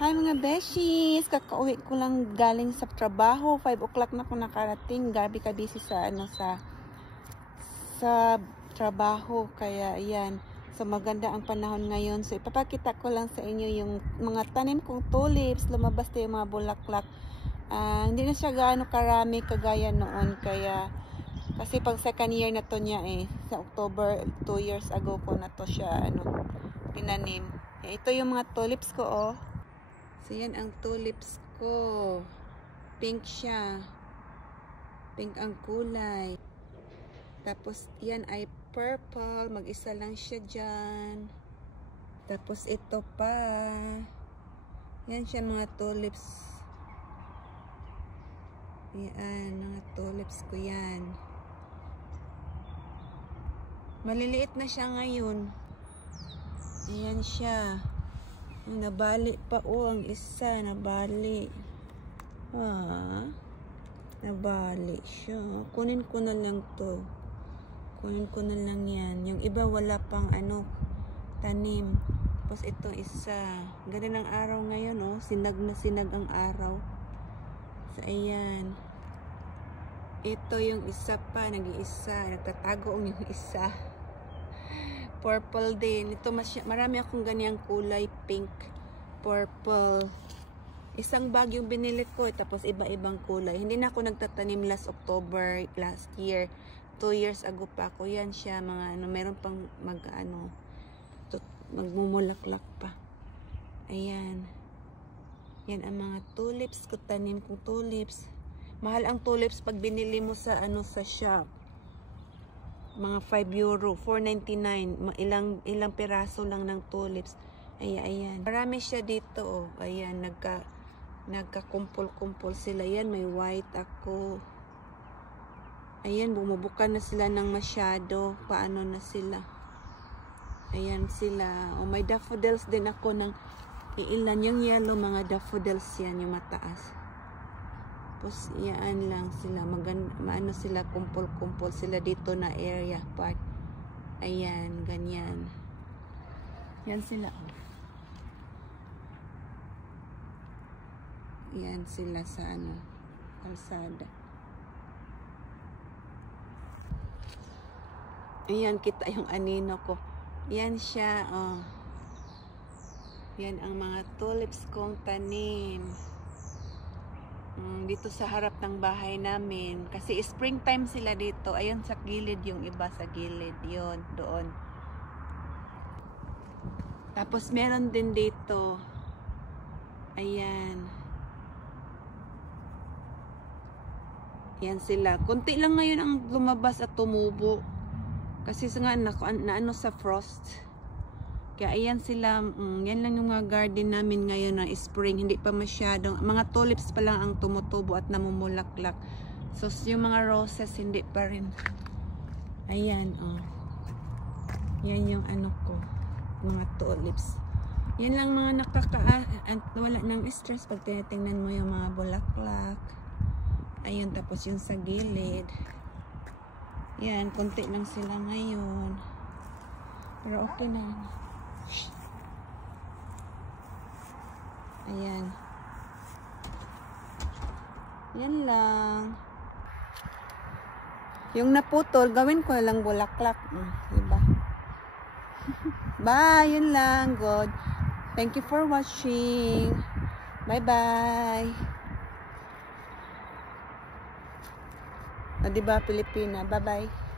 Hi mga beshies! Kakauwi ko lang galing sa trabaho. 5 o'clock na ako nakarating. Gabi ka busy sa sa trabaho. Kaya ayan. So maganda ang panahon ngayon. So ipapakita ko lang sa inyo yung mga tanim kong tulips. Lumabas na yung mga bulaklak. Hindi na siya gaano karami kagaya noon. Kasi pag second year na to niya sa October 2 years ago ko na to siya tinanim. Ito yung mga tulips ko So yan ang tulips ko. Pink siya. Pink ang kulay. Tapos yan ay purple. Mag-isa lang siya dyan. Tapos ito pa. Yan siya mga tulips. Yan, mga tulips ko yan. Maliliit na siya ngayon. Ayan siya. Nabali pa ang isa. Nabali. Nabali siya. Kunin ko na lang to. Kunin ko na lang yan. Yung iba wala pang tanim. Tapos ito isa. Ganda ng araw ngayon Sinag na sinag ang araw. So ayan. Ito yung isa pa. Nag-iisa. Nagtatago yung isa. Purple din. Ito marami akong ganyang kulay. Pink, purple. Isang bag yung binili ko. Tapos iba-ibang kulay. Hindi na ako nagtatanim last October, last year. 2 years ago pa ako. Yan siya. Mga meron pang magmumulaklak pa. Ayan. Yan ang mga tulips ko. Tanim kong tulips. Mahal ang tulips pag binili mo sa sa shop. Mga 5 euro, 4.99. Ilang piraso lang ng tulips. Ayan. Marami siya dito Ayan, nagkakumpol-kumpol sila. Yan, may white ako. Ayan, bumubuka na sila ng masyado. Paano na sila? Ayan sila. May daffodils din ako ng ilan. Yung yellow, mga daffodils yan, yung mataas. Tapos, yan lang sila. Maano sila, kumpol-kumpol sila dito na area part. Ayan, ganyan. Yan sila. Yan sila sa kalsada. Ayan, kita yung anino ko. Yan siya, Yan ang mga tulips kong tanim. Dito sa harap ng bahay namin. Kasi springtime sila dito. Ayun sa gilid, yung iba sa gilid. Yun, doon. Tapos meron din dito. Ayan. Yan sila. Kunti lang ngayon ang lumabas at tumubo. Kasi nga naano sa frost. Kaya ayan sila, yan lang yung mga garden namin ngayon na spring. Hindi pa masyadong, mga tulips pa lang ang tumutubo at namumulaklak. So yung mga roses hindi pa rin. Ayan Yan yung ko, mga tulips. Yan lang mga wala ng stress pag tinitingnan mo yung mga bulaklak. Ayun, tapos yung sa gilid. Yan, konti lang sila ngayon. Pero okay na yan. Ayan. Yan lang. Yung naputol, gawin ko na lang bulaklak. Diba? Bye! Yun lang. Good. Thank you for watching. Bye-bye. Diba, Pilipina? Bye-bye.